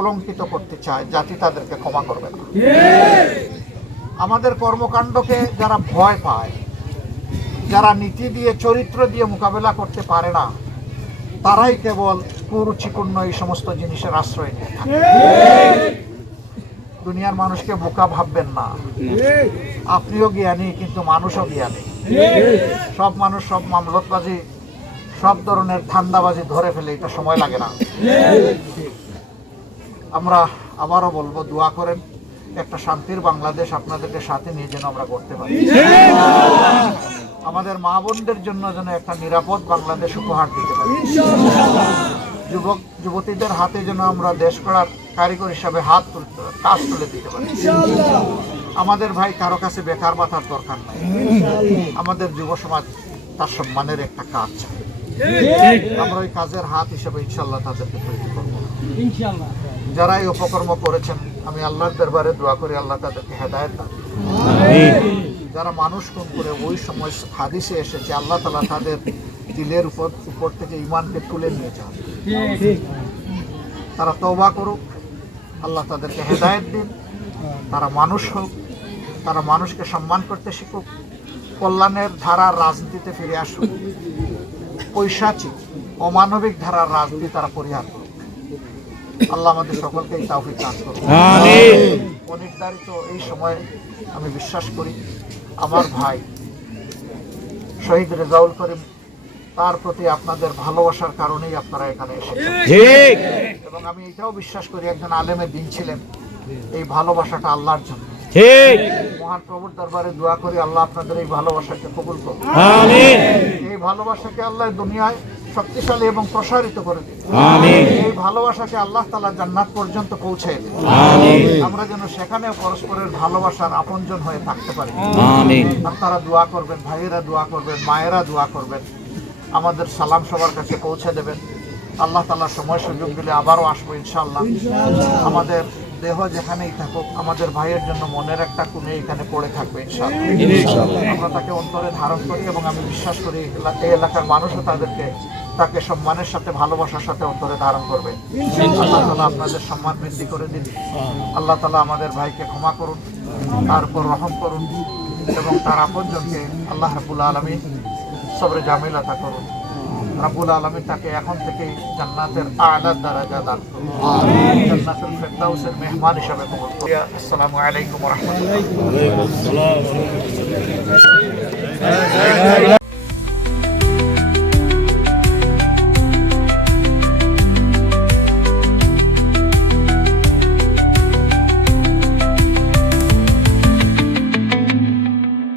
কলঙ্কিত করতে চায়, জাতি তাদেরকে ক্ষমা করবে না। আমাদের কর্মকাণ্ডকে যারা ভয় পায়, যারা নীতি দিয়ে চরিত্র দিয়ে মোকাবেলা করতে পারে না, তারাই কেবল কুরুচিপূর্ণ এই সমস্ত জিনিসের আশ্রয় নিয়ে থাকে। দুনিয়ার মানুষকে বোকা ভাববেন না। আপনিও জ্ঞানী, কিন্তু মানুষও জ্ঞানী। সব মানুষ সব মামলতবাজি, সব ধরনের ধান্দাবাজি ধরে ফেলে, এটা সময় লাগে না। আমরা আবারও বলবো, দোয়া করেন একটা শান্তির বাংলাদেশ আপনাদেরকে সাথে নিয়ে যেন আমরা করতে পারি। আমাদের মা বোনদের জন্য যেন একটা নিরাপদ বাংলাদেশ উপহার দিতে পারি। যুবক যুবতীদের হাতে যেন আমরা দেশ গড়ার কারিগর হিসাবে কাজ তুলে দিতে পারি। আমাদের ভাই কারো কাছে বেকার বাতার দরকার নাই। আমাদের যুব সমাজ তার সম্মানের একটা কাজ চাই। আমরা ওই কাজের হাত হিসেবে ইনশাল্লাহ তাদেরকে তৈরি করবো। যারা এই উপকর্ম করেছেন, আমি আল্লাহর দরবারে দোয়া করি আল্লাহ তাদেরকে হেদায়েত দান। যারা মানুষ খুন করে, ওই সময় হাদিসে এসেছে আল্লাহ তাআলা তাদের দিলের উপর থেকে ঈমানকে তুলে নিয়ে যান। তারা তওবা করুক, আল্লাহ তাদেরকে হেদায়েত দিন। তারা মানুষ হোক, তারা মানুষকে সম্মান করতে শিখুক, কল্যাণের ধারার রাজনীতিতে ফিরে আসুক, পৈশাচিক অমানবিক ধারার রাজনীতি তারা পরিহার করুক। আল্লাহ আমাদের সকলকে এই তৌফিক দান করুন। আমিন। অনির্ধারিত এই সময়ে আমি বিশ্বাস করি আমার ভাই শহীদ রেজাউল করিম, তার প্রতি আপনাদের ভালোবাসার কারণেই আপনারা এখানে এসেছেন। ঠিক। এবং আমি এটাও বিশ্বাস করি একজন আলেমের দিন ছিলেন, এই ভালোবাসাটা আল্লাহর জন্য। ঠিক। মহান প্রভুর দরবারে দোয়া করি আল্লাহ আপনাদের এই ভালোবাসাকে কবুল করুন। আমিন। এই ভালোবাসাকে আল্লাহ দুনিয়ায় শক্তিশালী এবং প্রসারিত করে দিন। আমিন। এই ভালোবাসাকে আল্লাহ তাআলা জান্নাত পর্যন্ত পৌঁছে দিন। আমিন। আমরা যেন সেখানে পরস্পরের ভালোবাসার আপনজন হয়ে থাকতে পারি। আমিন। আপনারা দোয়া করবেন, ভাইয়েরা দোয়া করবেন, মায়েরা দোয়া করবেন, আমাদের সালাম সবার কাছে পৌঁছে দেবেন। আল্লাহ তাআলা সময় সুযোগ দিলে আবারও আসবো ইনশাআল্লাহ। আমাদের দেহ যেখানেই থাকুক, আমাদের ভাইয়ের জন্য মনের একটা কোণে এখানে পড়ে থাকবে ইনশাআল্লাহ। আমরা তাকে অন্তরে ধারণ করি এবং আমি বিশ্বাস করি এই এলাকার মানুষও তাকে সম্মানের সাথে, ভালোবাসার সাথে অন্তরে ধারণ করবে। আল্লাহ তাআলা আপনাদের সম্মান বৃদ্ধি করে দিন। আল্লাহ তাআলা আমাদের ভাইকে ক্ষমা করুন, তার উপর রহম করুন এবং তার আপনজনকে আল্লাহ রাব্বুল আলামিন সবরে জামিল আতা করুন। রাব্বুল আলামিন তাকে এখন থেকে জান্নাতের আলা দরজা দান করুন। আমিন। জান্নাতুল ফিরদাউসের মেহমান হিসেবে কবুল করুন। আসসালামু আলাইকুম ওয়া রাহমাতুল্লাহ।